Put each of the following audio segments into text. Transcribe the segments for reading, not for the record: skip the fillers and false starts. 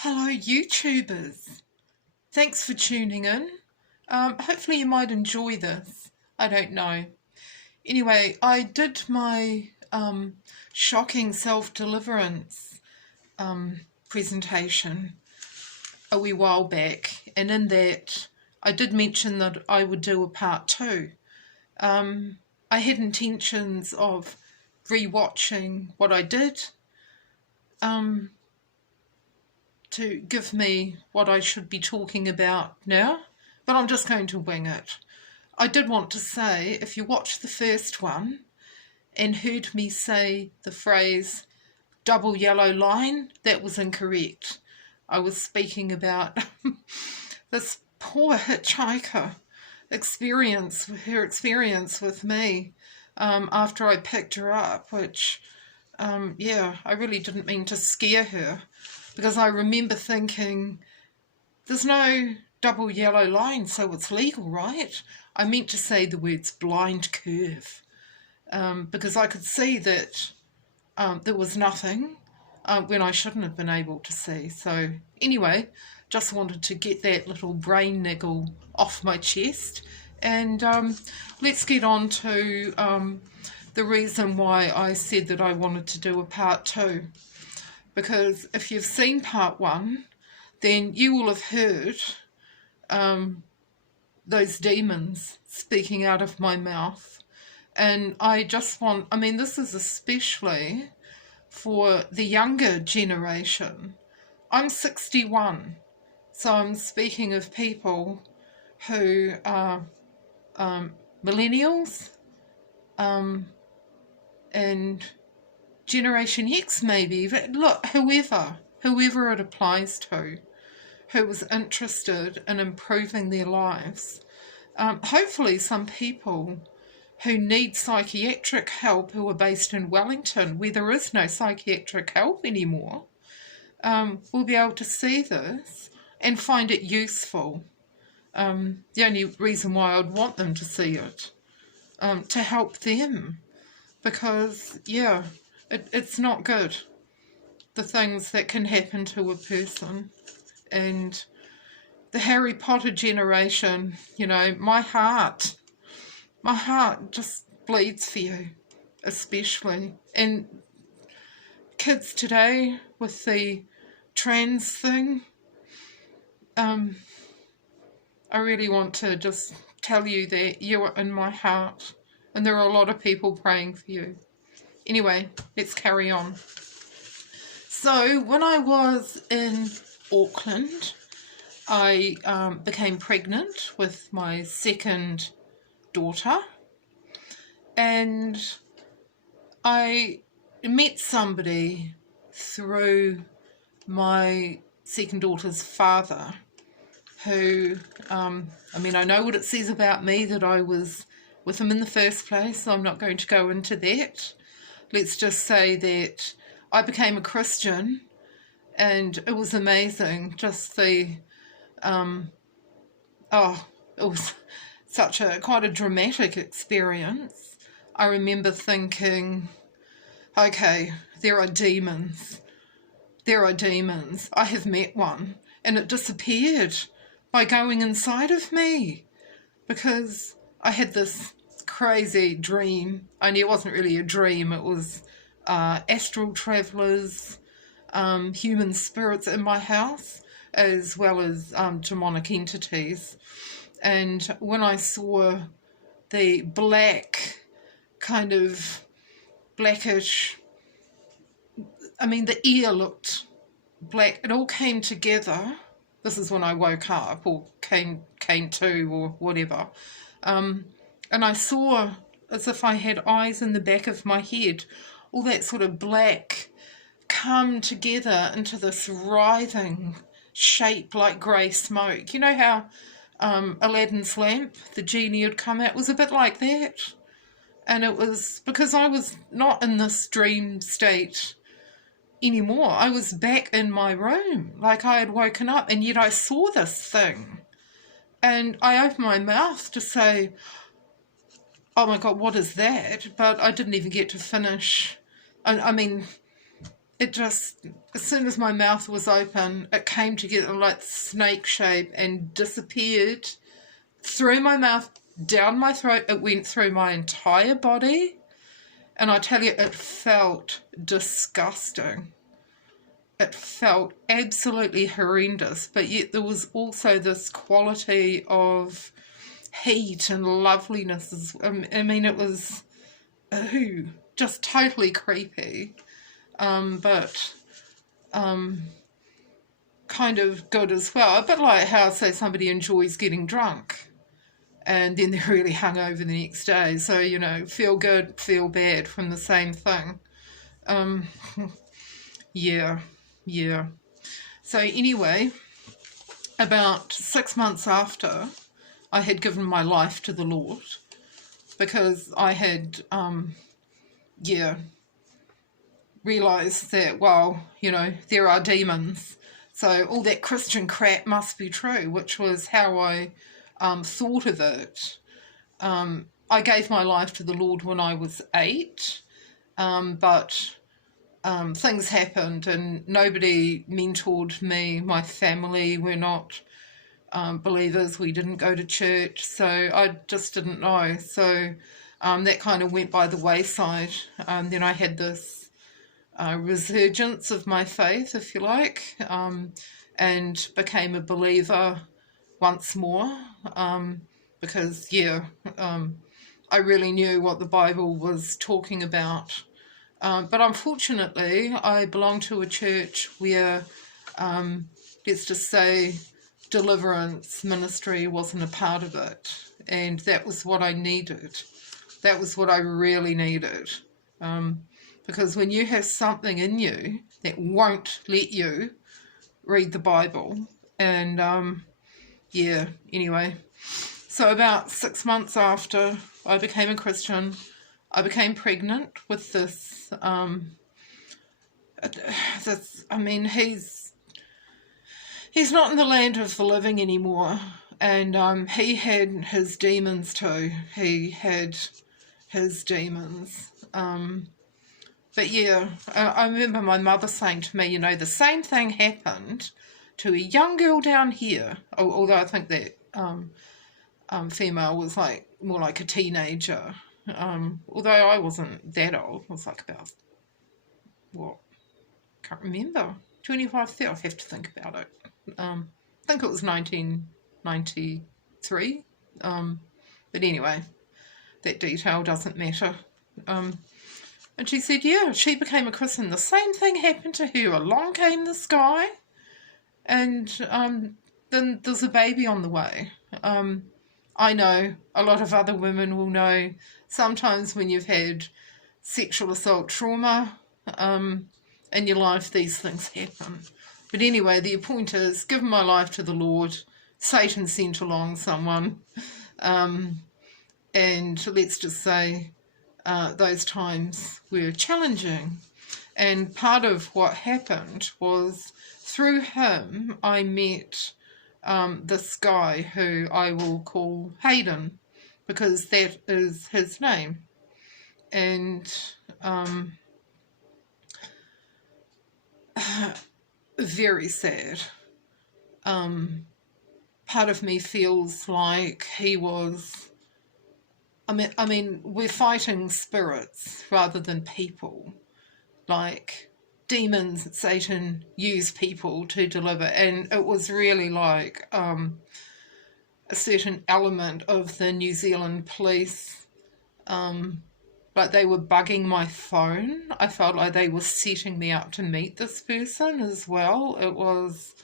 Hello, YouTubers. Thanks for tuning in. Hopefully, you might enjoy this. I don't know. Anyway, I did my shocking self deliverance presentation a wee while back, and in that, I did mention that I would do a part two. I had intentions of rewatching what I did. To give me what I should be talking about now, but I'm just going to wing it. I did want to say, if you watched the first one and heard me say the phrase double yellow line, that was incorrect. I was speaking about this poor hitchhiker her experience with me after I picked her up, which, I really didn't mean to scare her. Because I remember thinking, there's no double yellow line, so it's legal, right? I meant to say the words blind curve, because I could see that there was nothing when I shouldn't have been able to see. So anyway, just wanted to get that little brain niggle off my chest. And let's get on to the reason why I said that I wanted to do a part two. Because if you've seen part one, then you will have heard those demons speaking out of my mouth. And this is especially for the younger generation. I'm 61, so I'm speaking of people who are millennials and Generation X maybe, but look, whoever it applies to, who was interested in improving their lives. Hopefully some people who need psychiatric help who are based in Wellington, where there is no psychiatric help anymore, will be able to see this and find it useful. The only reason why I'd want them to see it, to help them, because, it's not good, the things that can happen to a person. And the Harry Potter generation, my heart just bleeds for you, especially. And kids today with the trans thing, I really want to just tell you that you are in my heart, and there are a lot of people praying for you. Anyway, let's carry on. So when I was in Auckland, I became pregnant with my second daughter, and I met somebody through my second daughter's father who, I know what it says about me that I was with him in the first place, so I'm not going to go into that. Let's just say that I became a Christian, and it was amazing. Just it was such quite a dramatic experience. I remember thinking, okay, there are demons. I have met one, and it disappeared by going inside of me, because I had this crazy dream. Only it wasn't really a dream, it was astral travellers, human spirits in my house, as well as demonic entities. And when I saw the black, kind of blackish, the ear looked black, it all came together. This is when I woke up, or came to, or whatever. And I saw, as if I had eyes in the back of my head, all that sort of black come together into this writhing shape like grey smoke. You know how Aladdin's lamp, the genie would come out? It was a bit like that. And it was because I was not in this dream state anymore. I was back in my room, like I had woken up, and yet I saw this thing. And I opened my mouth to say, oh my God, what is that? But I didn't even get to finish. it just, as soon as my mouth was open, it came together like snake shape and disappeared through my mouth, down my throat. It went through my entire body. And I tell you, it felt disgusting. It felt absolutely horrendous. But yet there was also this quality of heat and loveliness. I mean, it was, just totally creepy. But kind of good as well. A bit like how, say, somebody enjoys getting drunk and then they're really hungover the next day. So, you know, feel good, feel bad from the same thing. Yeah. So anyway, about 6 months after I had given my life to the Lord, because I had, realised that, well, you know, there are demons. So all that Christian crap must be true, which was how I thought of it. I gave my life to the Lord when I was 8, but things happened and nobody mentored me. My family were not believers. We didn't go to church, so I just didn't know. So that kind of went by the wayside. Then I had this resurgence of my faith, if you like, and became a believer once more, because I really knew what the Bible was talking about. But unfortunately, I belong to a church where, let's just say, deliverance ministry wasn't a part of it, and that was what I needed. That was what I really needed, because when you have something in you that won't let you read the Bible, and anyway, so about 6 months after I became a Christian, I became pregnant with this, he's not in the land of the living anymore, and he had his demons too. He had his demons. But yeah, I remember my mother saying to me, you know, the same thing happened to a young girl down here, although I think that female was like more like a teenager, although I wasn't that old. I was like about, can't remember, 25, 30, I'll have to think about it. I think it was 1993, but anyway, that detail doesn't matter. And she said, yeah, she became a Christian. The same thing happened to her. Along came this guy, and then there's a baby on the way. I know a lot of other women will know sometimes when you've had sexual assault trauma in your life, these things happen. But anyway, the point is, given my life to the Lord, Satan sent along someone, and let's just say those times were challenging. And part of what happened was, through him, I met this guy who I will call Hayden, because that is his name. And very sad. Part of me feels like he was, I mean, we're fighting spirits rather than people. Like, demons, Satan used people to deliver, and it was really like a certain element of the New Zealand police, like they were bugging my phone. I felt like they were setting me up to meet this person as well. It was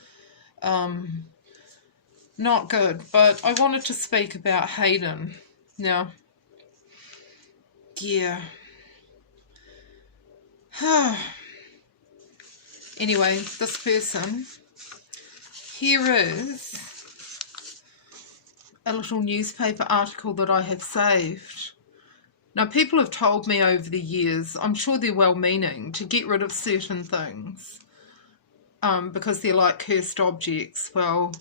not good, but I wanted to speak about Hayden. Now, yeah. Anyway, this person, here is a little newspaper article that I have saved. Now, people have told me over the years, I'm sure they're well-meaning, to get rid of certain things because they're like cursed objects. Well,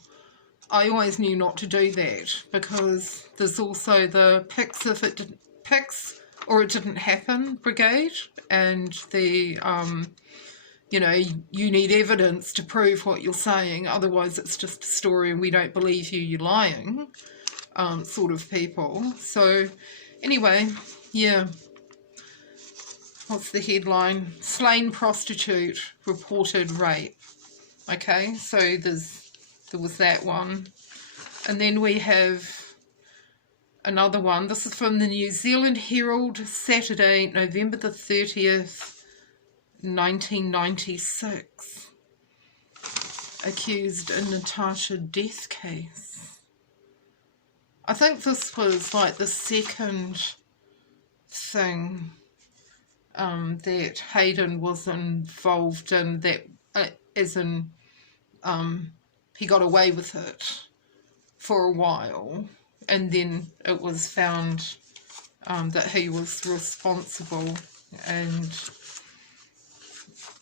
I always knew not to do that, because there's also the Pix or it didn't happen brigade, and the you know, you need evidence to prove what you're saying, otherwise it's just a story and we don't believe you, you're lying, sort of people. So anyway, yeah, what's the headline? Slain prostitute reported rape. Okay, so there was that one. And then we have another one. This is from the New Zealand Herald, Saturday, November the 30th, 1996. Accused in Natasha death case. I think this was like the second thing that Hayden was involved in, that as in he got away with it for a while, and then it was found that he was responsible. And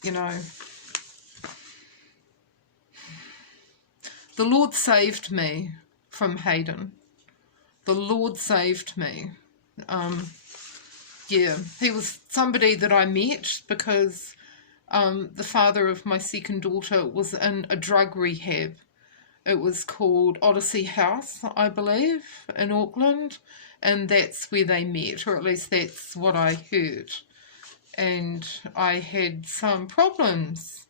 you know, the Lord saved me from Hayden. The Lord saved me. Yeah, he was somebody that I met because the father of my second daughter was in a drug rehab. It was called Odyssey House, I believe, in Auckland, and that's where they met, or at least that's what I heard. And I had some problems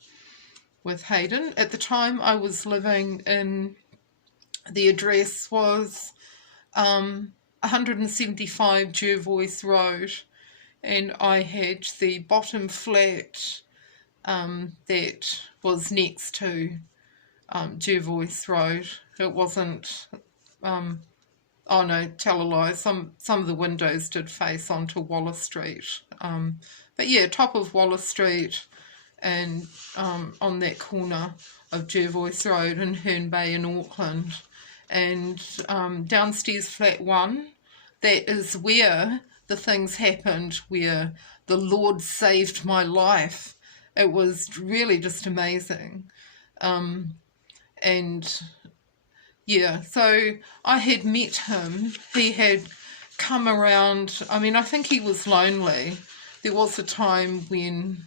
with Hayden. At the time I was living in, the address was 175 Jervois Road, and I had the bottom flat that was next to Jervois Road. It wasn't, oh no, tell a lie, some of the windows did face onto Wallace Street. But yeah, top of Wallace Street, and on that corner of Jervois Road in Herne Bay in Auckland. And downstairs flat 1, that is where the things happened, where the Lord saved my life. It was really just amazing. And yeah, so I had met him. He had come around. I mean, I think he was lonely. There was a time when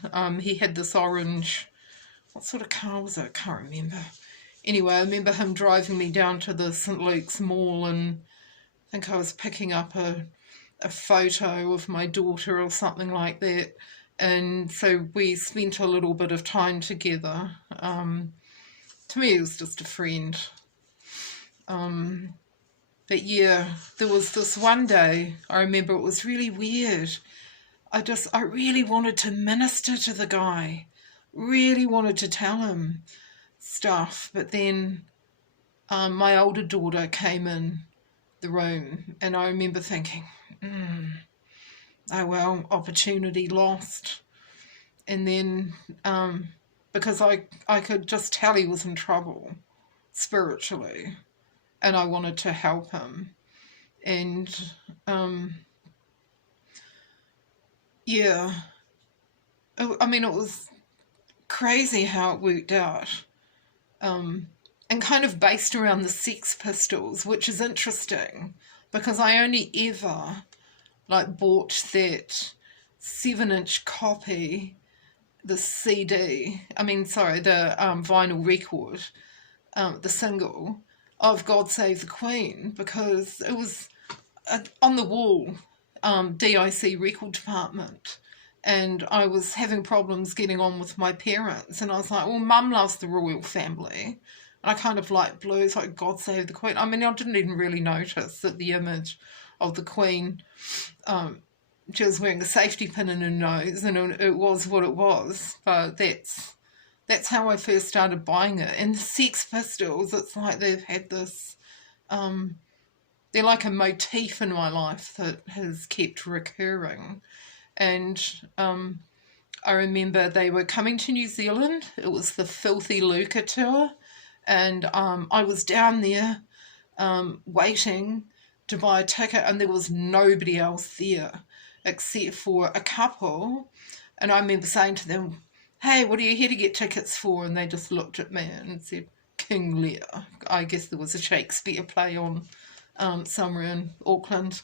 he had this orange, what sort of car was it? I can't remember. Anyway, I remember him driving me down to the St. Luke's Mall, and I think I was picking up a photo of my daughter or something like that. And so we spent a little bit of time together. To me, he was just a friend. But yeah, there was this one day, I remember it was really weird. I really wanted to minister to the guy, really wanted to tell him stuff, but then my older daughter came in the room, and I remember thinking, oh well, opportunity lost. And then because I could just tell he was in trouble spiritually, and I wanted to help him. And yeah, I mean, it was crazy how it worked out, and kind of based around the Sex Pistols, which is interesting because I only ever bought that 7-inch copy, the CD, the vinyl record, the single of God Save the Queen, because it was on the wall, DIC record department, and I was having problems getting on with my parents, and I was like, well, Mum loves the royal family, and I kind of like blues, like God Save the Queen. I mean, I didn't even really notice that the image of the Queen, she was wearing a safety pin in her nose, and it was what it was, but that's how I first started buying it. And the Sex Pistols, it's like they've had this, they're like a motif in my life that has kept recurring. And I remember they were coming to New Zealand. It was the Filthy Lucre tour, and I was down there waiting to buy a ticket, and there was nobody else there except for a couple. And I remember saying to them, hey, what are you here to get tickets for? And they just looked at me and said, King Lear. I guess there was a Shakespeare play on somewhere in Auckland.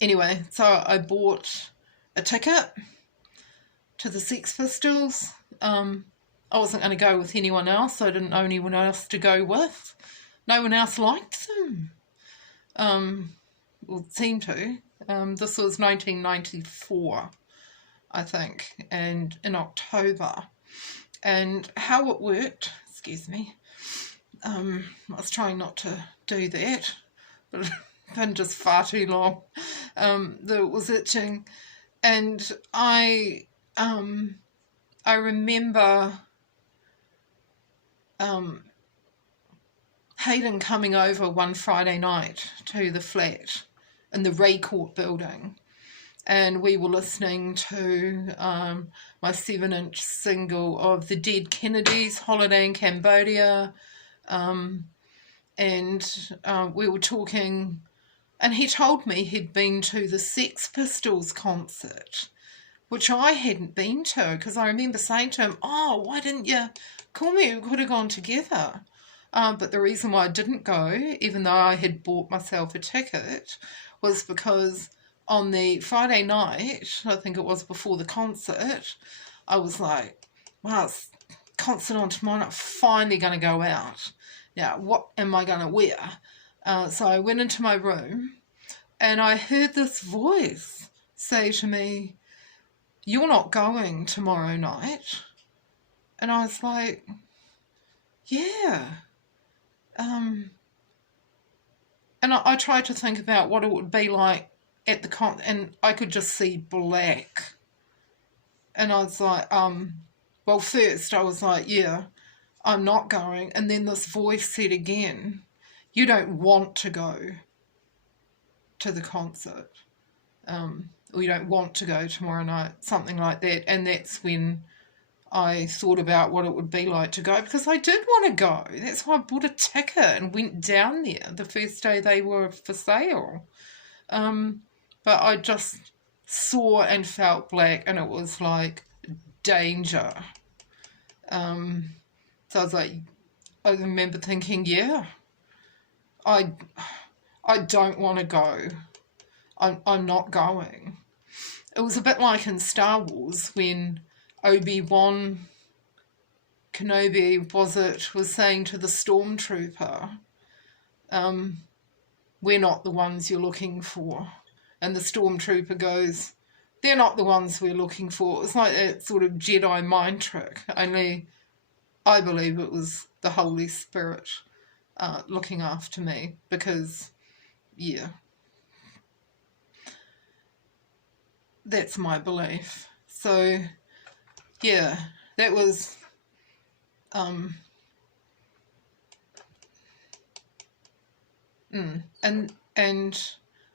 Anyway, so I bought a ticket, to the Sex Pistols. I wasn't going to go with anyone else. I didn't know anyone else to go with. No one else liked them. Well, seemed to. This was 1994, I think, and in October. And how it worked, excuse me, I was trying not to do that, but it's been just far too long. That it was itching. And I remember Hayden coming over one Friday night to the flat in the Ray Court building, and we were listening to my 7-inch single of the Dead Kennedys, Holiday in Cambodia, and we were talking, and he told me he'd been to the Sex Pistols concert, which I hadn't been to, because I remember saying to him, oh, why didn't you call me? We could have gone together. But the reason why I didn't go, even though I had bought myself a ticket, was because on the Friday night, I think it was before the concert, I was like, wow, it's concert on tomorrow, I'm finally going to go out. Now, what am I going to wear? So I went into my room and I heard this voice say to me, you're not going tomorrow night. And I was like, yeah. And I tried to think about what it would be like at the concert, and I could just see black. And I was like, well, first I was like, yeah, I'm not going. And then this voice said again, you don't want to go to the concert. Or you don't want to go tomorrow night, something like that. And that's when I thought about what it would be like to go, because I did want to go. That's why I bought a ticket and went down there the first day they were for sale. But I just saw and felt black, and it was like danger. So I was like, I remember thinking, yeah, I don't want to go. I'm not going. It was a bit like in Star Wars when Obi-Wan Kenobi, was saying to the stormtrooper, we're not the ones you're looking for. And the stormtrooper goes, they're not the ones we're looking for. It's like that sort of Jedi mind trick, only I believe it was the Holy Spirit looking after me, because, yeah, that's my belief. So, yeah, that was, and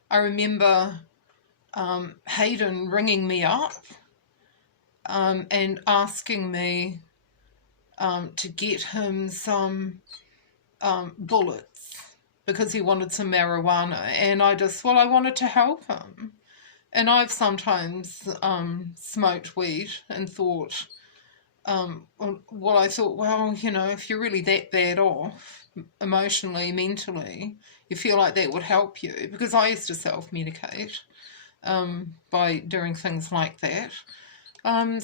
I remember Hayden ringing me up and asking me to get him some bullets because he wanted some marijuana, and I wanted to help him. And I've sometimes smoked weed and thought, well, you know, if you're really that bad off, emotionally, mentally, you feel like that would help you, because I used to self-medicate by doing things like that. And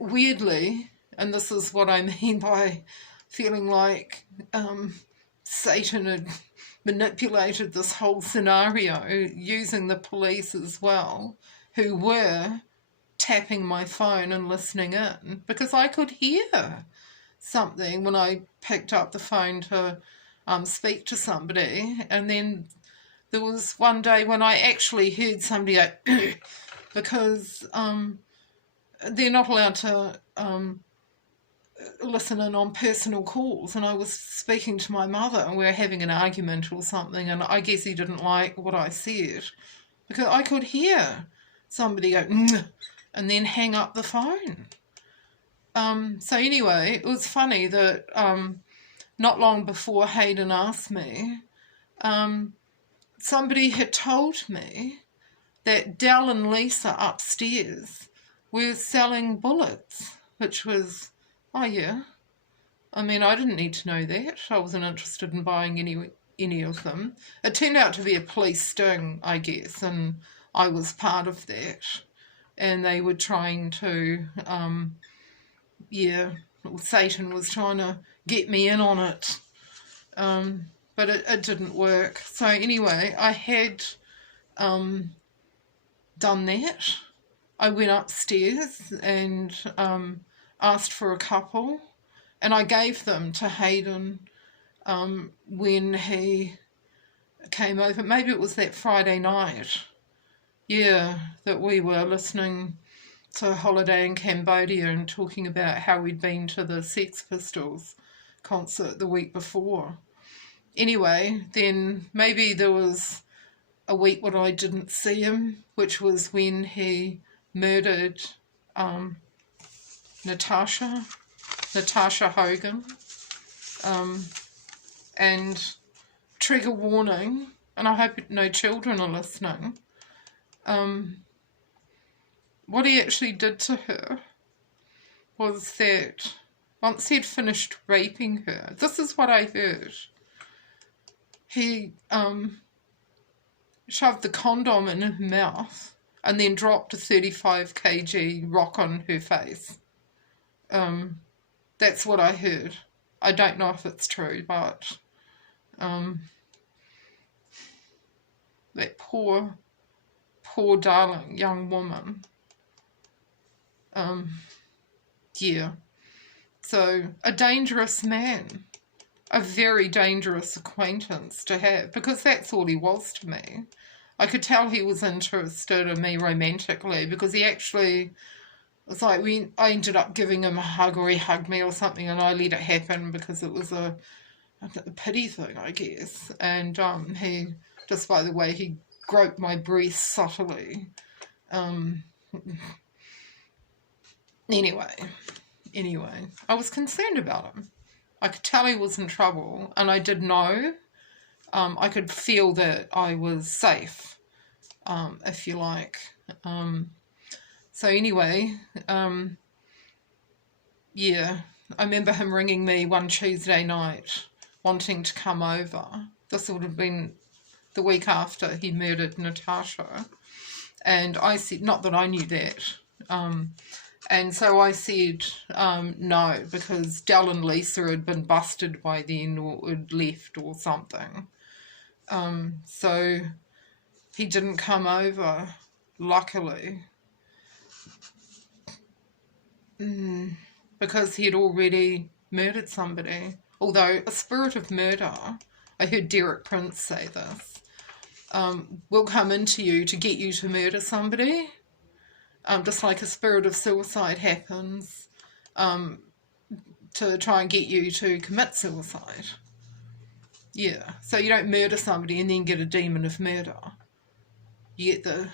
weirdly, and this is what I mean by feeling like Satan had manipulated this whole scenario using the police as well, who were tapping my phone and listening in, because I could hear something when I picked up the phone to speak to somebody. And then there was one day when I actually heard somebody go, because they're not allowed to listen in on personal calls, and I was speaking to my mother and we were having an argument or something, and I guess he didn't like what I said, because I could hear somebody go and then hang up the phone. So anyway, it was funny that not long before Hayden asked me, somebody had told me that Dell and Lisa upstairs were selling bullets, which was, oh yeah. I mean, I didn't need to know that. I wasn't interested in buying any of them. It turned out to be a police sting, I guess, and I was part of that. and they were trying to, Satan was trying to get me in on it, but it didn't work. So anyway, I had done that. I went upstairs and asked for a couple, and I gave them to Hayden when he came over. Maybe it was that Friday night, that we were listening to a holiday in Cambodia and talking about how we'd been to the Sex Pistols concert the week before. Anyway, then maybe there was a week when I didn't see him, which was when he murdered Natasha Hogan. And trigger warning, and I hope no children are listening, what he actually did to her was that once he'd finished raping her, this is what I heard, he shoved the condom in her mouth and then dropped a 35 kg rock on her face. That's what I heard. I don't know if it's true, but that poor darling young woman. So a dangerous man, a very dangerous acquaintance to have, because that's all he was to me. I could tell he was interested in me romantically, because he actually, it's like I ended up giving him a hug, or he hugged me or something, and I let it happen because it was a pity thing, I guess. And he, just by the way, he groped my breast subtly. Anyway, I was concerned about him. I could tell he was in trouble, and I did know. I could feel that I was safe, if you like. So anyway, I remember him ringing me one Tuesday night, wanting to come over. This would have been the week after he murdered Natasha. And I said, not that I knew that. And so I said no, because Dell and Lisa had been busted by then, or had left or something. So he didn't come over, luckily, because he had already murdered somebody. Although a spirit of murder, I heard Derek Prince say this, will come into you to get you to murder somebody. Just like a spirit of suicide happens to try and get you to commit suicide. So you don't murder somebody and then get a demon of murder. You get the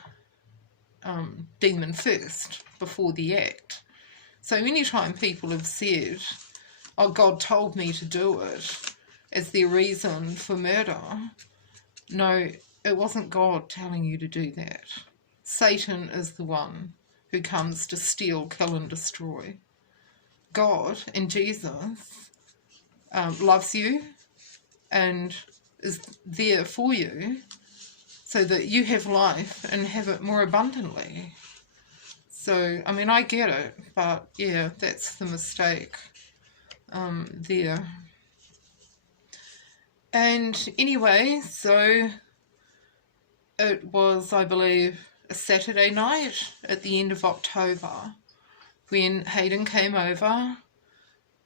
demon first, before the act. So anytime people have said, oh, God told me to do it, as their reason for murder, no, it wasn't God telling you to do that. Satan is the one who comes to steal, kill and destroy. God and Jesus loves you and is there for you so that you have life and have it more abundantly. So, I mean, I get it, but yeah, that's the mistake there. And anyway, so it was, I believe, a Saturday night at the end of October when Hayden came over.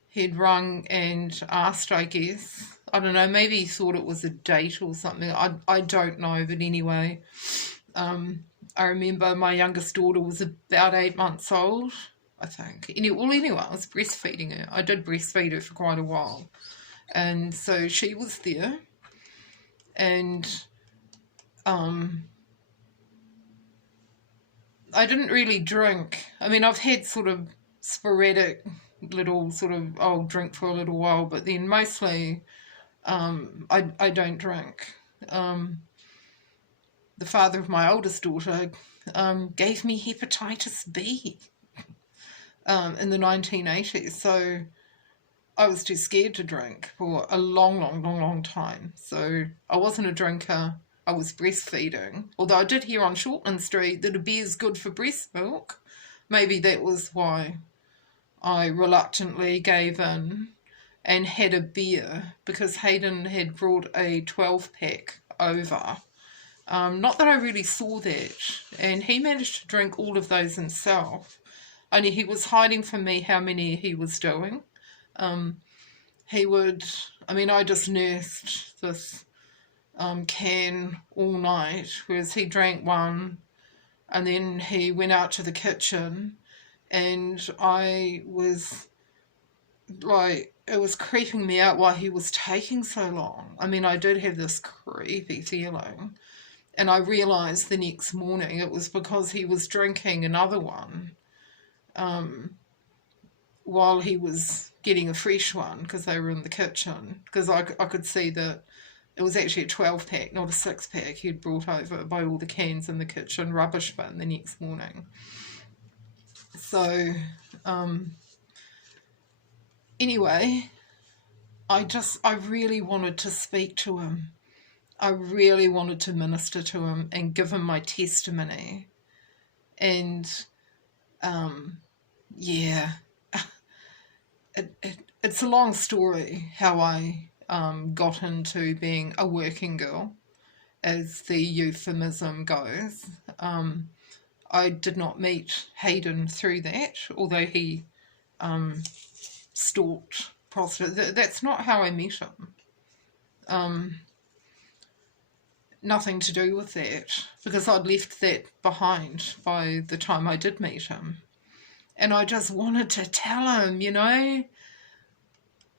He'd rung and asked, I guess. I don't know, maybe he thought it was a date or something. I don't know, but anyway, I remember my youngest daughter was about 8 months old, I think. Anyway, I was breastfeeding her. I did breastfeed her for quite a while. And so she was there. And I didn't really drink. I mean, I've had sort of sporadic little sort of, I'll drink for a little while, but then mostly I don't drink. The father of my oldest daughter gave me hepatitis B in the 1980s, so I was too scared to drink for a long time. So I wasn't a drinker I was breastfeeding. Although I did hear on Shortland Street that a beer's good for breast milk. Maybe that was why I reluctantly gave in and had a beer, because Hayden had brought a 12-pack over. Not that I really saw that. And he managed to drink all of those himself. Only he was hiding from me how many he was doing. He would, I just nursed this can all night, whereas he drank one and then he went out to the kitchen, and I was like, it was creeping me out why he was taking so long. I did have this creepy feeling, and I realised the next morning it was because he was drinking another one while he was getting a fresh one, because they were in the kitchen, because I could see that it was actually a 12-pack, not a 6-pack he'd brought over by all the cans in the kitchen rubbish bin the next morning. So, anyway, I really wanted to speak to him. I really wanted to minister to him and give him my testimony. And, it's a long story how I got into being a working girl, as the euphemism goes. I did not meet Hayden through that, although he stalked prostitutes. That's not how I met him. Nothing to do with that, because I'd left that behind by the time I did meet him. And I just wanted to tell him,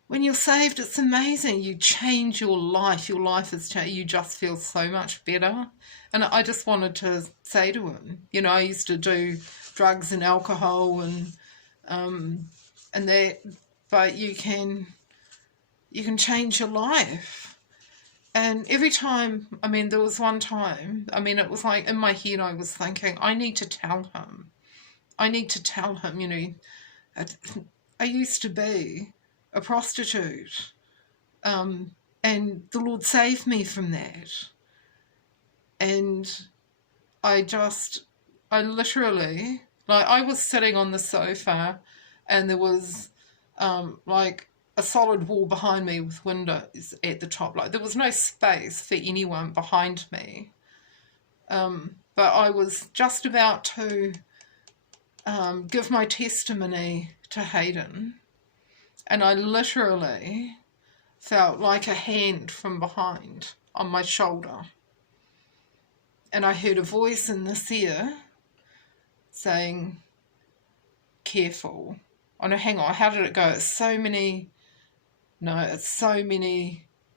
when you're saved, it's amazing. You change your life. Your life has changed. You just feel so much better. And I just wanted to say to him, I used to do drugs and alcohol and that, but you can change your life. And every time, there was one time, it was like in my head I was thinking, I need to tell him. I used to be a prostitute, and the Lord saved me from that. And I literally, I was sitting on the sofa, and there was like a solid wall behind me with windows at the top. There was no space for anyone behind me. But I was just about to give my testimony to Hayden, and I literally felt like a hand from behind on my shoulder. And I heard a voice in this ear saying, careful. Oh no, hang on, how did it go? It's so many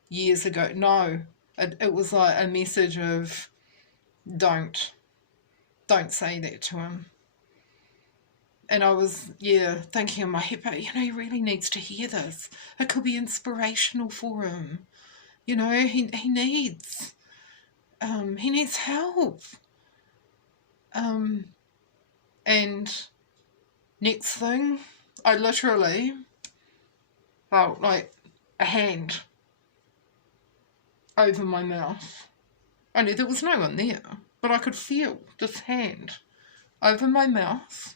years ago. No, it was like a message of, don't say that to him. And I was, thinking in my head, but, he really needs to hear this. It could be inspirational for him. He needs help. And next thing, I literally felt like a hand over my mouth. Only there was no one there, but I could feel this hand over my mouth.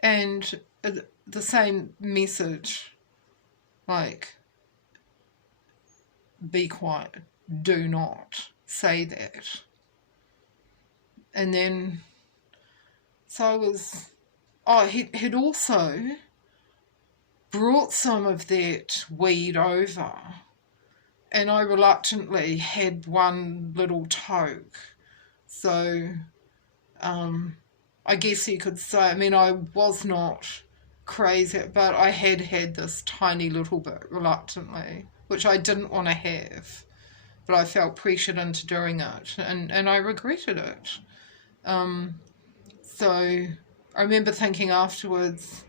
And the same message, be quiet, do not say that. And then, so he'd also brought some of that weed over, and I reluctantly had one little toke. So, I guess you could say, I was not crazy, but I had this tiny little bit reluctantly, which I didn't want to have, but I felt pressured into doing it, and I regretted it. So I remember thinking afterwards,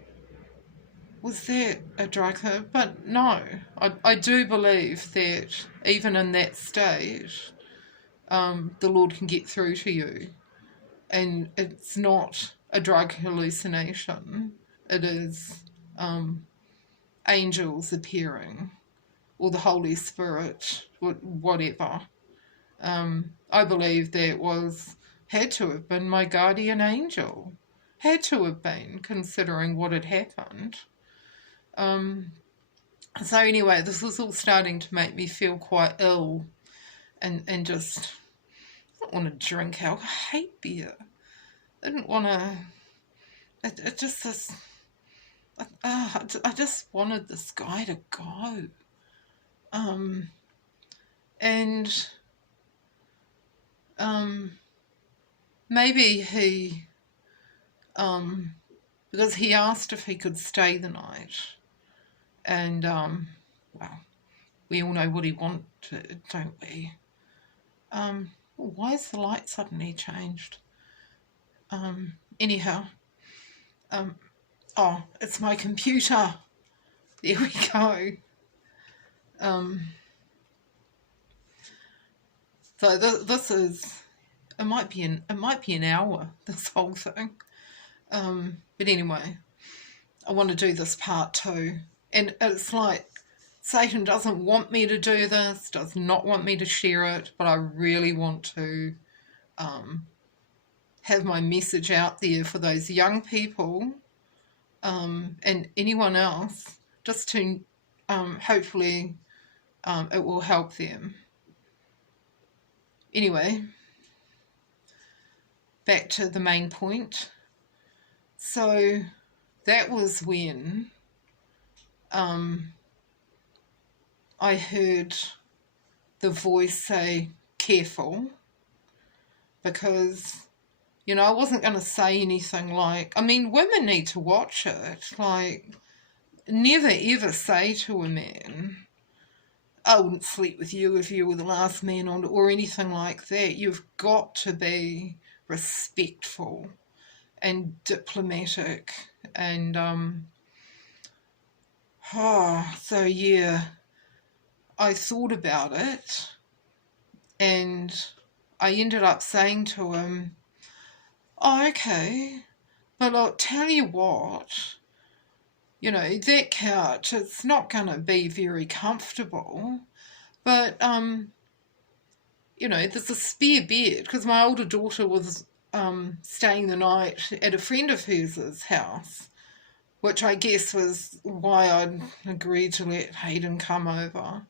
was that a drug? But no, I do believe that even in that state, the Lord can get through to you. And it's not a drug hallucination. It is angels appearing, or the Holy Spirit, whatever. I believe that had to have been my guardian angel. Had to have been, considering what had happened. So anyway, this was all starting to make me feel quite ill and just, I don't want to drink alcohol. I hate beer. I didn't want to, it just this, I just wanted this guy to go. And maybe he, because he asked if he could stay the night. And, well, we all know what he wanted, don't we? Why has the light suddenly changed? Anyhow, oh, it's my computer. There we go. So this is, it might be an hour, this whole thing. But anyway, I want to do this part 2. And it's like, Satan doesn't want me to do this, does not want me to share it, but I really want to have my message out there for those young people and anyone else, just to hopefully it will help them. Anyway, back to the main point. So that was when I heard the voice say, careful, because, you know, I wasn't going to say anything like, I mean, women need to watch it, like, never ever say to a man, I wouldn't sleep with you if you were the last man on it, or anything like that. You've got to be respectful and diplomatic and, so yeah, I thought about it and I ended up saying to him, oh, okay, but I'll tell you what, you know, that couch, it's not going to be very comfortable, but, you know, there's a spare bed, because my older daughter was staying the night at a friend of hers' house, which I guess was why I'd agreed to let Hayden come over.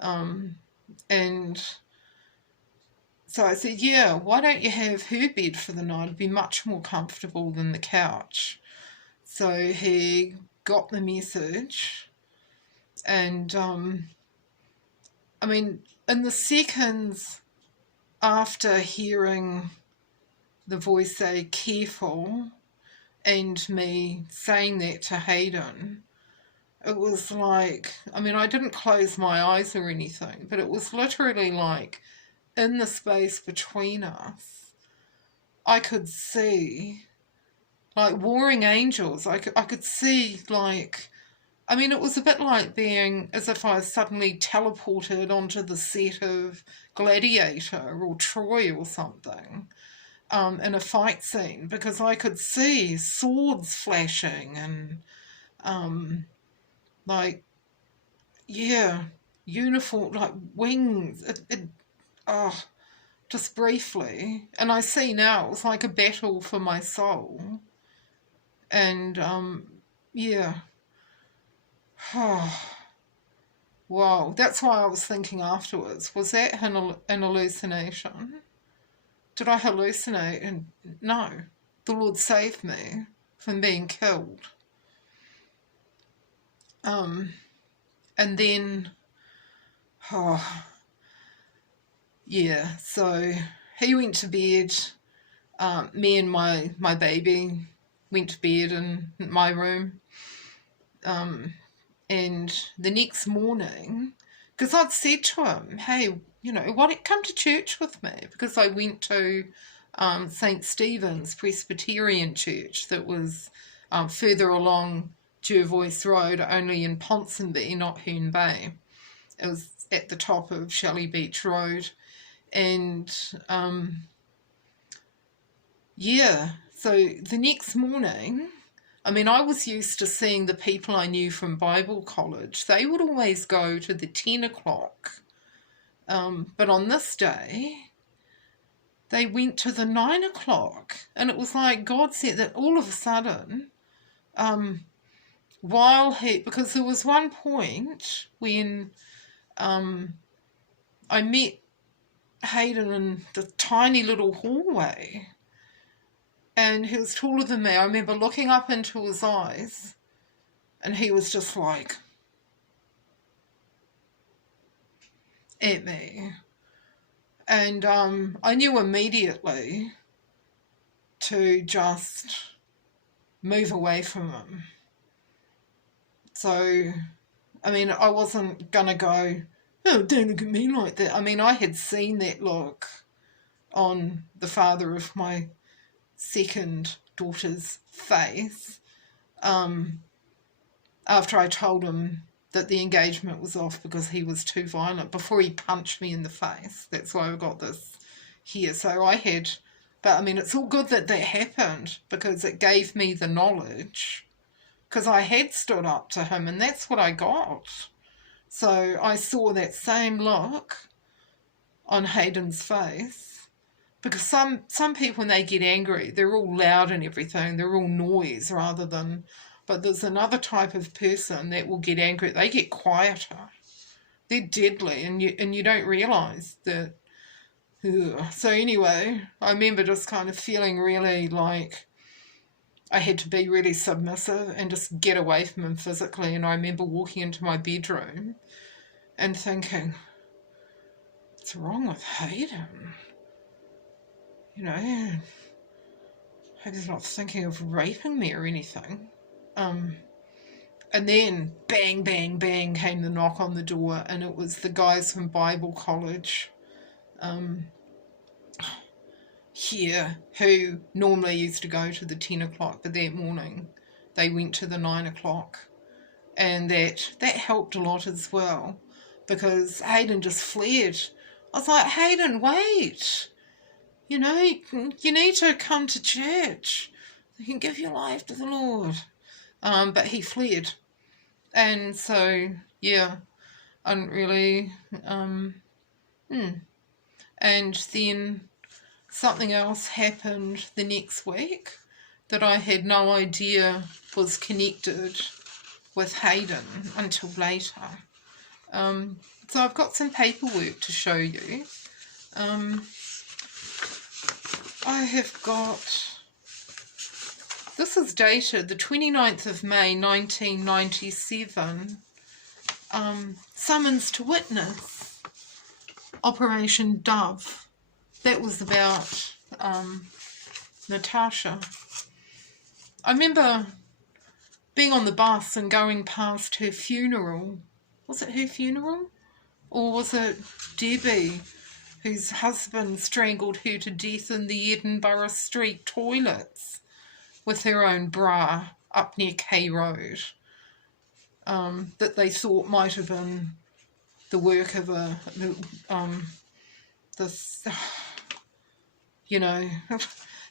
And so I said, yeah, why don't you have her bed for the night? It'd be much more comfortable than the couch. So he got the message, and I mean, in the seconds after hearing the voice say careful and me saying that to Hayden, it was like, I mean, I didn't close my eyes or anything, but it was literally like in the space between us, I could see like warring angels. I could see, like, I mean, it was a bit like being as if I was suddenly teleported onto the set of Gladiator or Troy or something in a fight scene, because I could see swords flashing and like, yeah, uniform, like wings, just briefly. And I see now it was like a battle for my soul. And, yeah. Wow, that's why I was thinking afterwards, was that an hallucination? Did I hallucinate? And no, the Lord saved me from being killed. And then, yeah, so he went to bed, me and my baby went to bed in my room, and the next morning, because I'd said to him, hey, you know, why don't you come to church with me? Because I went to St. Stephen's Presbyterian Church that was further along Jervois Road, only in Ponsonby, not Herne Bay. It was at the top of Shelley Beach Road. And, yeah, so the next morning, I mean, I was used to seeing the people I knew from Bible college. They would always go to the 10 o'clock But on this day, they went to the 9 o'clock, and it was like God said that all of a sudden, because there was one point when I met Hayden in the tiny little hallway, and he was taller than me. I remember looking up into his eyes, and he was just like at me. And I knew immediately to just move away from him. So, I mean, I wasn't going to go, oh, don't look at me like that. I mean, I had seen that look on the father of my second daughter's face after I told him that the engagement was off because he was too violent, before he punched me in the face. That's why I've got this here. So but I mean, it's all good that happened, because it gave me the knowledge, because I had stood up to him, and that's what I got. So I saw that same look on Hayden's face, because some people, when they get angry, they're all loud and everything, they're all noise rather than... But there's another type of person that will get angry. They get quieter. They're deadly, and you don't realise that. Ugh. So anyway, I remember just kind of feeling really like I had to be really submissive and just get away from him physically. And I remember walking into my bedroom and thinking, what's wrong with Hayden? You know, I hope he's not thinking of raping me or anything. And then bang, bang, bang came the knock on the door, and it was the guys from Bible college here, who normally used to go to the 10 o'clock, but that morning they went to the 9 o'clock. And that helped a lot as well, because Hayden just fled. I was like, Hayden, wait. You know, you need to come to church. You can give your life to the Lord. But he fled. And so, yeah, I didn't really... And then something else happened the next week that I had no idea was connected with Hayden until later. So I've got some paperwork to show you. I have got... This is dated the 29th of May 1997. Summons to witness. Operation Dove. That was about Natasha. I remember being on the bus and going past her funeral. Was it her funeral? Or was it Debbie, whose husband strangled her to death in the Edinburgh Street toilets with her own bra up near K Road, that they thought might have been the work of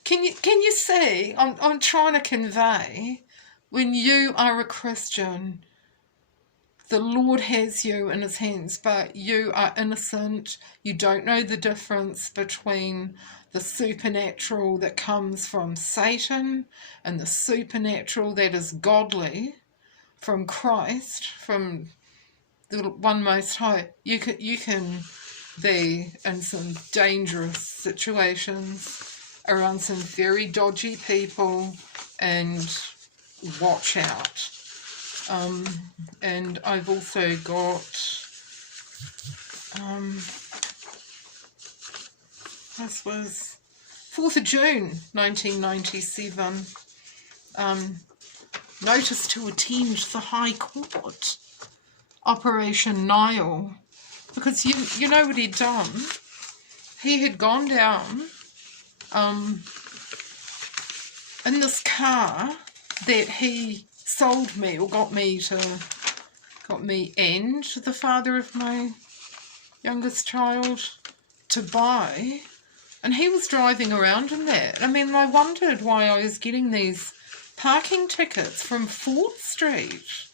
can you see? I'm trying to convey, when you are a Christian, the Lord has you in his hands, but you are innocent. You don't know the difference between the supernatural that comes from Satan and the supernatural that is godly from Christ, from the one Most High. You can be in some dangerous situations around some very dodgy people, and watch out. And I've also got this was 4th of June 1997, notice to attend the High Court, Operation Nile, because you know what he'd done? He had gone down in this car that he sold me, or got me and the father of my youngest child to buy, and he was driving around in that. I mean, I wondered why I was getting these parking tickets from 4th Street,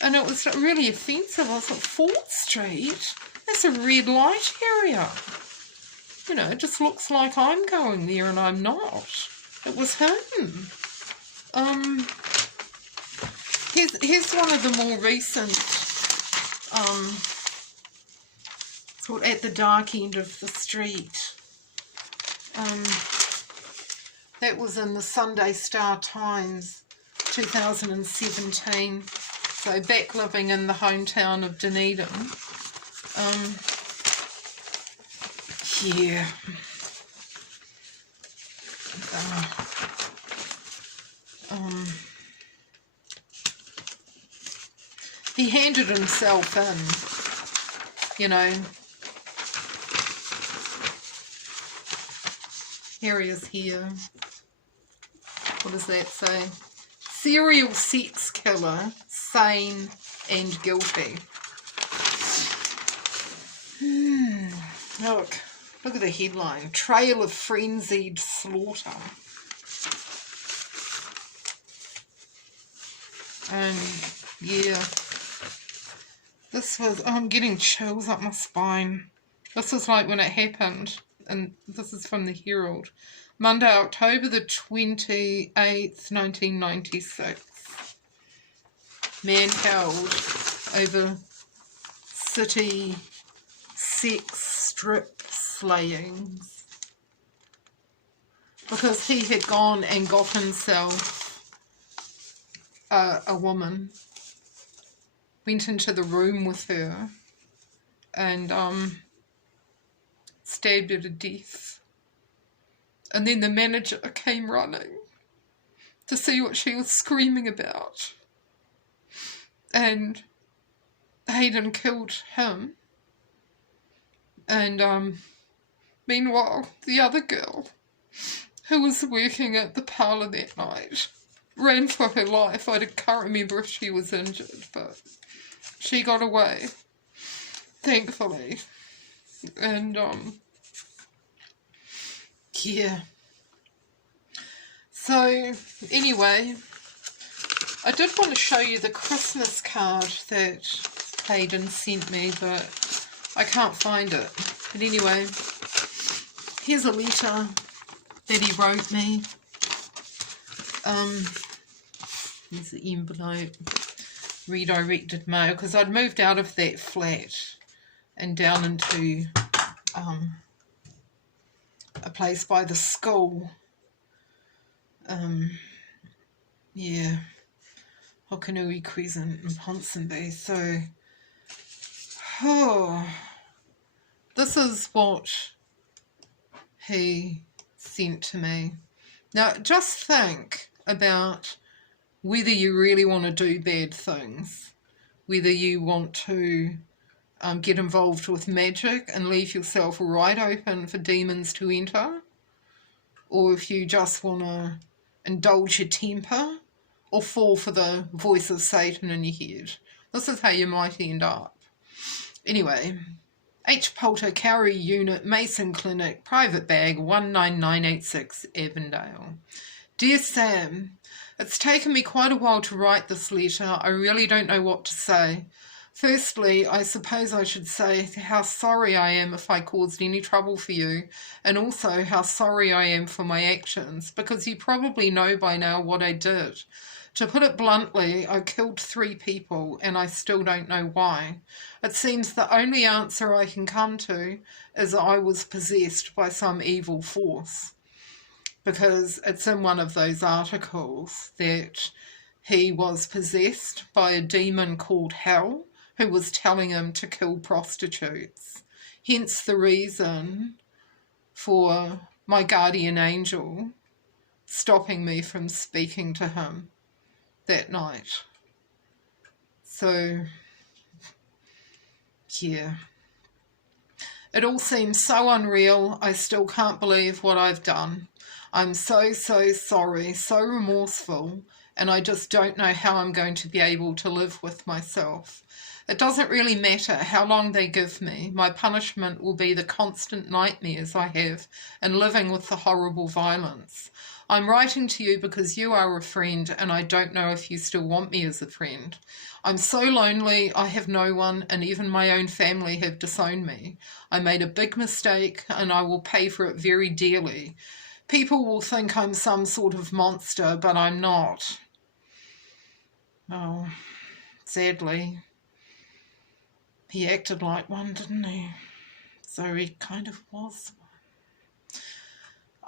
and it was really offensive. I was like, 4th Street? That's a red light area. You know, it just looks like I'm going there and I'm not. It was him. Here's one of the more recent, sort of at the dark end of the street. That was in the Sunday Star Times, 2017. So back living in the hometown of Dunedin. Yeah. He handed himself in, you know. Here he is here. What does that say? Serial sex killer, sane and guilty. Look at the headline. Trail of frenzied slaughter. And yeah, this was, I'm getting chills up my spine. This was like when it happened, and this is from the Herald. Monday, October the 28th, 1996. Man held over city sex strip slayings because he had gone and got himself a woman, went into the room with her and stabbed her to death. And then the manager came running to see what she was screaming about. And Hayden killed him. And meanwhile, the other girl who was working at the parlour that night ran for her life. I can't remember if she was injured, but she got away, thankfully. And yeah. So anyway, I did want to show you the Christmas card that Hayden sent me, but I can't find it. But anyway, here's a letter that he wrote me. Here's the envelope. Redirected mail, because I'd moved out of that flat and down into a place by the school. Yeah, Hokanui Crescent in Ponsonby. So, this is what he sent to me. Now, just think about whether you really want to do bad things, whether you want to get involved with magic and leave yourself right open for demons to enter, or if you just want to indulge your temper or fall for the voice of Satan in your head. This is how you might end up. Anyway, H. Poulter, Cowrie Unit, Mason Clinic, Private Bag, 19986, Avondale. Dear Sam, it's taken me quite a while to write this letter. I really don't know what to say. Firstly, I suppose I should say how sorry I am if I caused any trouble for you, and also how sorry I am for my actions, because you probably know by now what I did. To put it bluntly, I killed 3 people, and I still don't know why. It seems the only answer I can come to is I was possessed by some evil force, because it's in one of those articles that he was possessed by a demon called Hell, who was telling him to kill prostitutes. Hence the reason for my guardian angel stopping me from speaking to him that night. So, yeah. It all seems so unreal. I still can't believe what I've done. I'm so sorry, so remorseful, and I just don't know how I'm going to be able to live with myself. It doesn't really matter how long they give me. My punishment will be the constant nightmares I have and living with the horrible violence. I'm writing to you because you are a friend and I don't know if you still want me as a friend. I'm so lonely, I have no one, and even my own family have disowned me. I made a big mistake and I will pay for it very dearly. People will think I'm some sort of monster, but I'm not. Oh, sadly, he acted like one, didn't he? So he kind of was.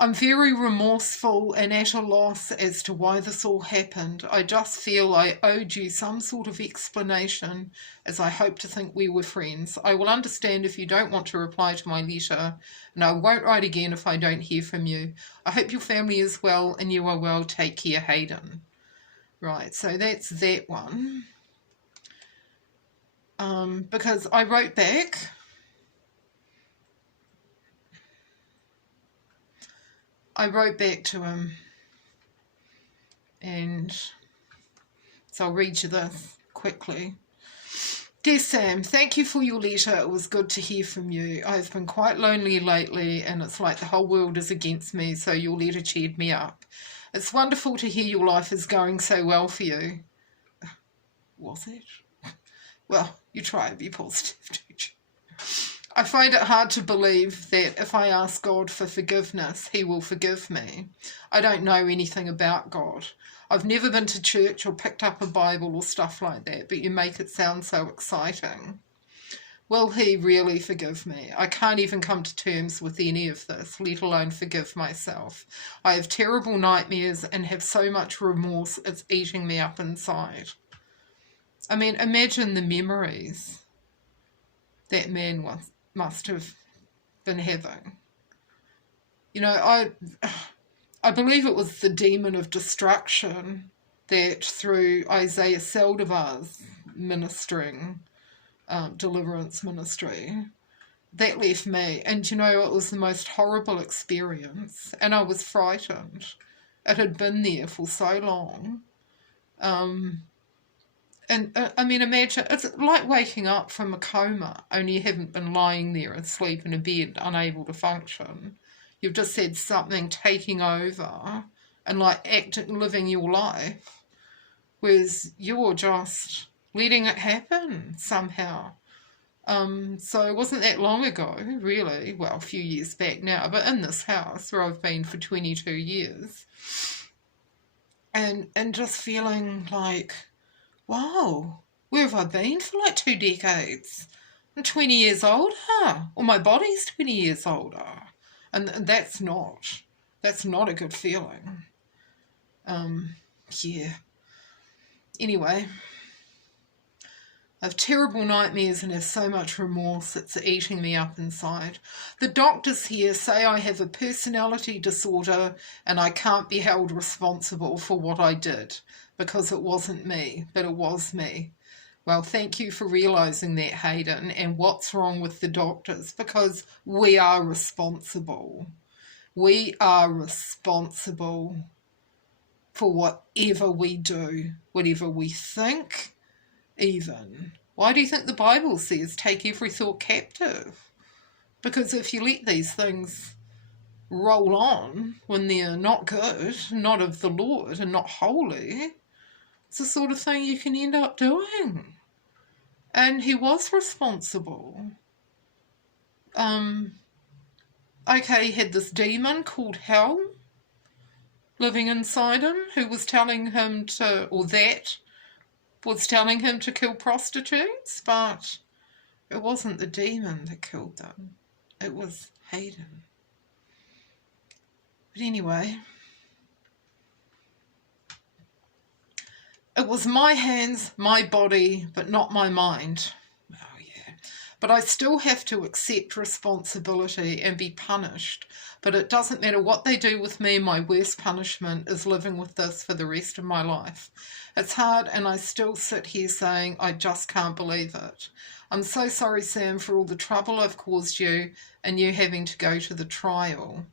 I'm very remorseful and at a loss as to why this all happened. I just feel I owed you some sort of explanation, as I hope to think we were friends. I will understand if you don't want to reply to my letter, and I won't write again if I don't hear from you. I hope your family is well and you are well. Take care, Hayden. Right, so that's that one. Because I wrote back. I wrote back to him, and so I'll read you this quickly. Dear Sam, thank you for your letter. It was good to hear from you. I've been quite lonely lately, and it's like the whole world is against me, so your letter cheered me up. It's wonderful to hear your life is going so well for you. Was it? Well, you try and be positive, don't you? I find it hard to believe that if I ask God for forgiveness, he will forgive me. I don't know anything about God. I've never been to church or picked up a Bible or stuff like that, but you make it sound so exciting. Will he really forgive me? I can't even come to terms with any of this, let alone forgive myself. I have terrible nightmares and have so much remorse, it's eating me up inside. I mean, imagine the memories that man must have been having. You know, I believe it was the demon of destruction that through Isaiah Saldivar's ministering, deliverance ministry, that left me. And you know, it was the most horrible experience, and I was frightened. It had been there for so long. And I mean, imagine, it's like waking up from a coma, only you haven't been lying there asleep in a bed, unable to function. You've just had something taking over and like living your life, whereas you're just letting it happen somehow. So it wasn't that long ago, really, well, a few years back now, but in this house where I've been for 22 years, and just feeling like, wow, where have I been for like 2 decades? I'm 20 years older, or my body's 20 years older. And that's not a good feeling. Yeah. Anyway, I have terrible nightmares and have so much remorse, it's eating me up inside. The doctors here say I have a personality disorder and I can't be held responsible for what I did, because it wasn't me, but it was me. Well, thank you for realising that, Hayden, and what's wrong with the doctors, because we are responsible. We are responsible for whatever we do, whatever we think, even. Why do you think the Bible says take every thought captive? Because if you let these things roll on when they're not good, not of the Lord and not holy, it's the sort of thing you can end up doing. And he was responsible. Okay, he had this demon called hell living inside him who was telling him to, or that was telling him to kill prostitutes, but it wasn't the demon that killed them. It was Hayden. But anyway, it was my hands, my body, but not my mind. Oh, yeah. But I still have to accept responsibility and be punished. But it doesn't matter what they do with me, my worst punishment is living with this for the rest of my life. It's hard, and I still sit here saying, I just can't believe it. I'm so sorry, Sam, for all the trouble I've caused you and you having to go to the trial.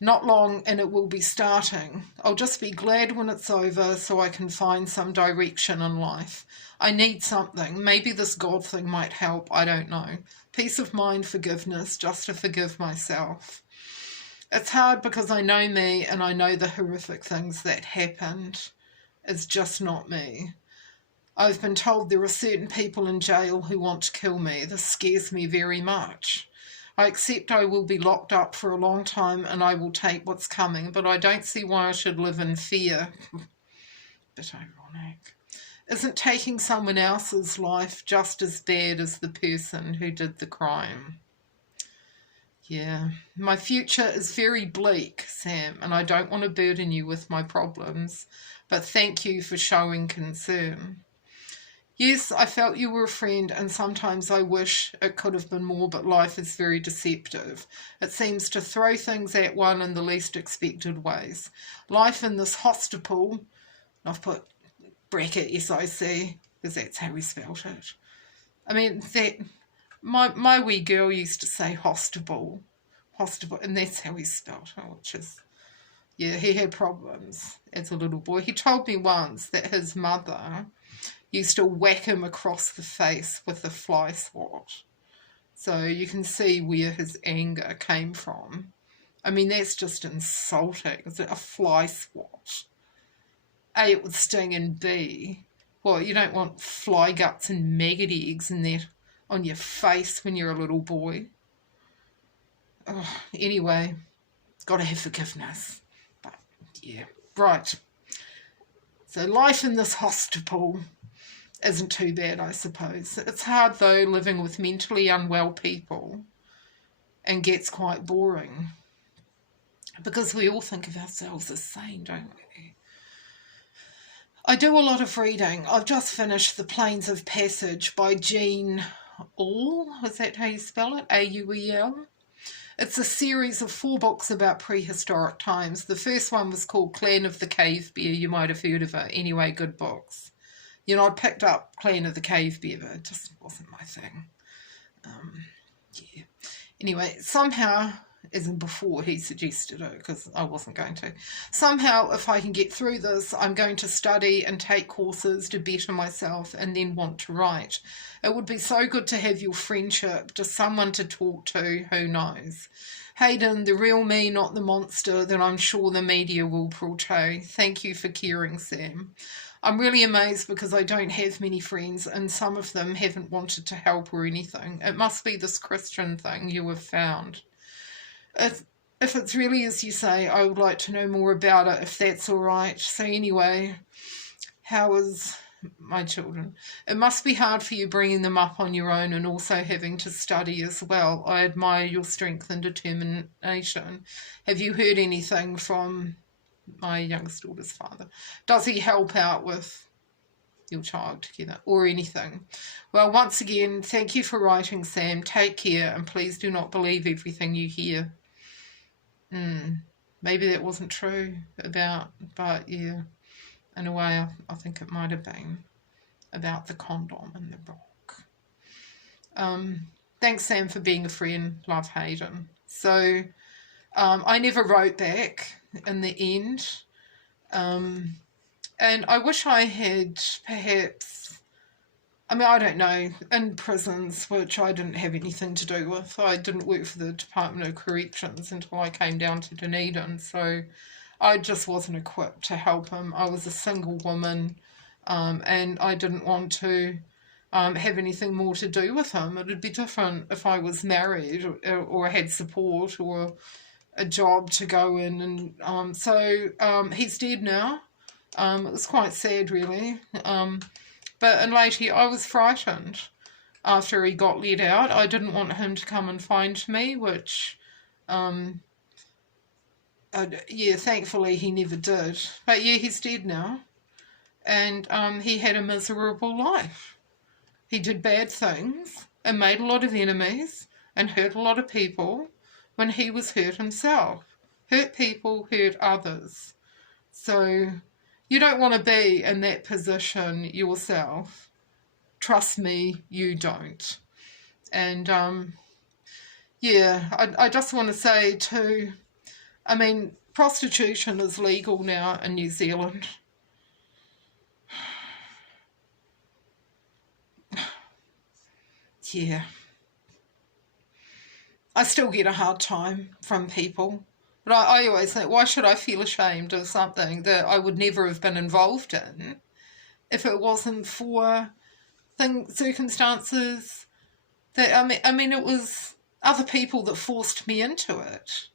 Not long and it will be starting. I'll just be glad when it's over so I can find some direction in life. I need something. Maybe this God thing might help. I don't know. Peace of mind, forgiveness, just to forgive myself. It's hard because I know me and I know the horrific things that happened. It's just not me. I've been told there are certain people in jail who want to kill me. This scares me very much. I accept I will be locked up for a long time and I will take what's coming, but I don't see why I should live in fear. Bit ironic. Isn't taking someone else's life just as bad as the person who did the crime? Yeah, my future is very bleak, Sam, and I don't want to burden you with my problems, but thank you for showing concern. Yes, I felt you were a friend, and sometimes I wish it could have been more, but life is very deceptive. It seems to throw things at one in the least expected ways. Life in this hospital, I've put bracket SIC, because that's how we spelt it. I mean, that my wee girl used to say hospital, and that's how he spelt it, which is, yeah, he had problems as a little boy. He told me once that his mother used to whack him across the face with a fly swat. So you can see where his anger came from. I mean, that's just insulting. Is it a fly swat? A, it would sting, and B, well, you don't want fly guts and maggot eggs and that on your face when you're a little boy. Oh, anyway, got to have forgiveness. But, yeah, right. So life in this hospital isn't too bad, I suppose. It's hard, though, living with mentally unwell people, and gets quite boring. Because we all think of ourselves as sane, don't we? I do a lot of reading. I've just finished The Plains of Passage by Jean Auel. Is that how you spell it? Auel. It's a series of 4 books about prehistoric times. The first one was called Clan of the Cave Bear. You might have heard of it. Anyway, good books. You know, I picked up Clan of the Cave Bear, but it just wasn't my thing. Yeah. Anyway, somehow, as in before he suggested it, because I wasn't going to. Somehow, if I can get through this, I'm going to study and take courses to better myself and then want to write. It would be so good to have your friendship, just someone to talk to, who knows. Hayden, the real me, not the monster that I'm sure the media will portray. Thank you for caring, Sam. I'm really amazed because I don't have many friends and some of them haven't wanted to help or anything. It must be this Christian thing you have found. If it's really as you say, I would like to know more about it, if that's all right. So anyway, how is my children? It must be hard for you bringing them up on your own and also having to study as well. I admire your strength and determination. Have you heard anything from my youngest daughter's father? Does he help out with your child together or anything? Well, once again, thank you for writing, Sam. Take care, and please do not believe everything you hear. Maybe that wasn't true but yeah, in a way I think it might have been about the condom and the rock. Thanks, Sam, for being a friend. Love, Hayden. So I never wrote back in the end, and I wish I had perhaps, I mean, I don't know, in prisons, which I didn't have anything to do with. I didn't work for the Department of Corrections until I came down to Dunedin, so I just wasn't equipped to help him. I was a single woman, and I didn't want to have anything more to do with him. It would be different if I was married or had support or a job to go in. And so he's dead now. It was quite sad, really. But in later, I was frightened after he got let out. I didn't want him to come and find me, which, yeah, thankfully he never did. But yeah, he's dead now. And he had a miserable life. He did bad things and made a lot of enemies and hurt a lot of people when he was hurt himself. Hurt people, hurt others. So you don't want to be in that position yourself. Trust me, you don't. And, yeah, I just want to say too, I mean, prostitution is legal now in New Zealand. Yeah. I still get a hard time from people But I always think, why should I feel ashamed of something that I would never have been involved in if it wasn't for circumstances that, I mean, it was other people that forced me into it.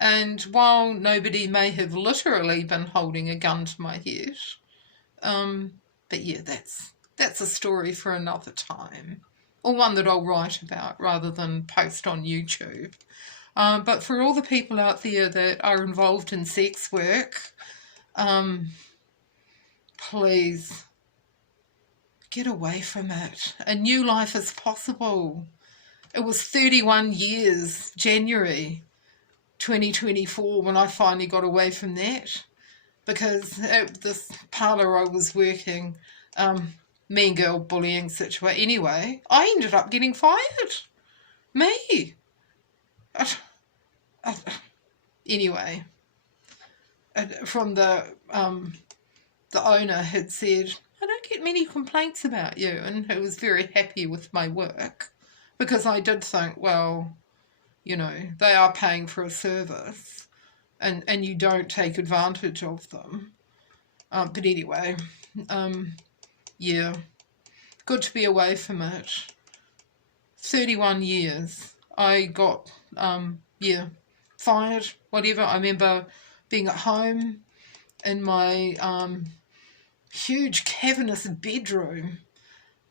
And while nobody may have literally been holding a gun to my head, but yeah, that's a story for another time, or one that I'll write about rather than post on YouTube. But for all the people out there that are involved in sex work, please get away from it. A new life is possible. It was 31 years, January 2024, when I finally got away from that. Because at this parlour I was working, mean girl bullying situation. Anyway, I ended up getting fired. Me. Anyway, from the owner had said, I don't get many complaints about you, and he was very happy with my work, because I did think, well, you know, they are paying for a service, and you don't take advantage of them. But anyway, yeah, good to be away from it. 31 years. I got, fired, whatever. I remember being at home in my huge cavernous bedroom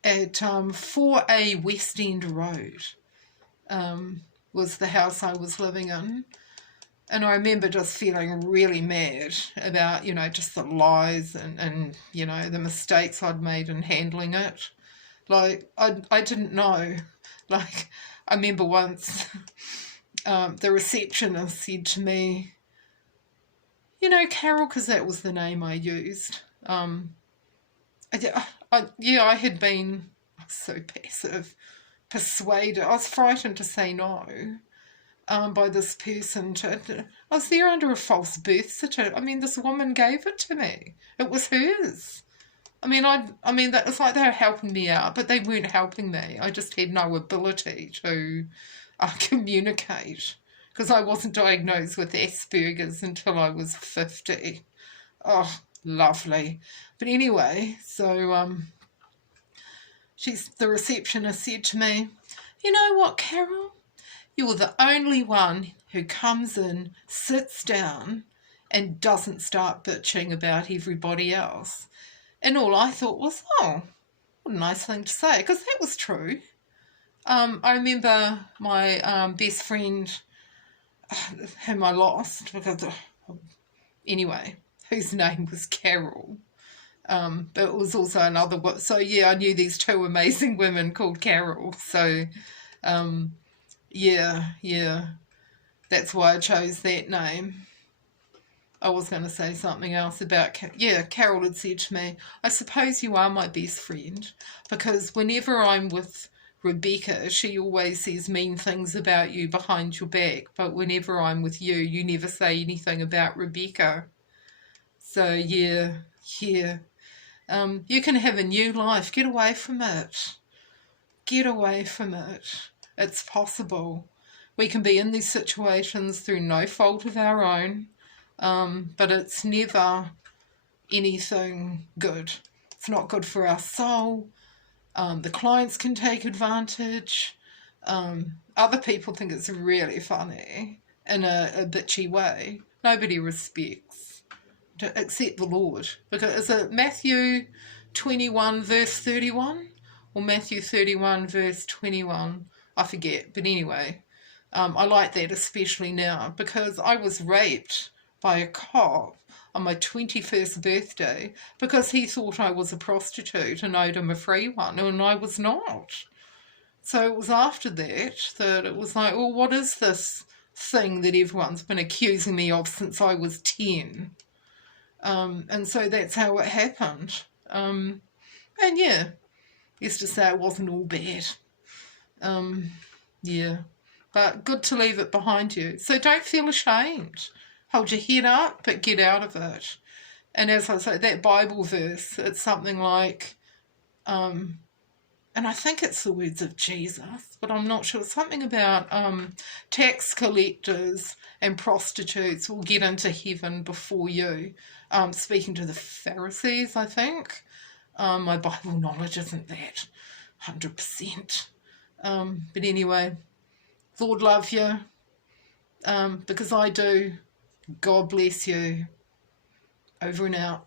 at 4A West End Road, was the house I was living in. And I remember just feeling really mad about, you know, just the lies and you know, the mistakes I'd made in handling it. Like, I didn't know. Like, I remember once the receptionist said to me, you know, Carol, because that was the name I used. I had been so passive, persuaded. I was frightened to say no. By this person. I was there under a false birth certificate. I mean, this woman gave it to me. It was hers. I mean, that was like they were helping me out, but they weren't helping me. I just had no ability to communicate, because I wasn't diagnosed with Asperger's until I was 50. Oh, lovely. But anyway, so the receptionist said to me, you know what, Carol? You're the only one who comes in, sits down, and doesn't start bitching about everybody else. And all I thought was, oh, what a nice thing to say, because that was true. I remember my best friend, whom I lost, because, anyway, whose name was Carol. But it was also another, so yeah, I knew these two amazing women called Carol. So, yeah, that's why I chose that name. I was going to say something else about, Carol had said to me, I suppose you are my best friend, because whenever I'm with Rebecca, she always says mean things about you behind your back, but whenever I'm with you, you never say anything about Rebecca. So, yeah. You can have a new life. Get away from it. Get away from it. It's possible. We can be in these situations through no fault of our own, but it's never anything good. It's not good for our soul. The clients can take advantage. Other people think it's really funny in a bitchy way. Nobody respects, except the Lord. Because is it Matthew 21 verse 31 or Matthew 31 verse 21? I forget, but anyway, I like that especially now, because I was raped by a cop on my 21st birthday because he thought I was a prostitute and owed him a free one, and I was not. So it was after that it was like, well, what is this thing that everyone's been accusing me of since I was 10? And so that's how it happened. And yeah, used to say it wasn't all bad. Yeah, but good to leave it behind you. So don't feel ashamed. Hold your head up, but get out of it. And as I say, that Bible verse, it's something like, and I think it's the words of Jesus, but I'm not sure. Something about tax collectors and prostitutes will get into heaven before you. Speaking to the Pharisees, I think. My Bible knowledge isn't that 100%. But anyway, Lord love you, because I do. God bless you. Over and out.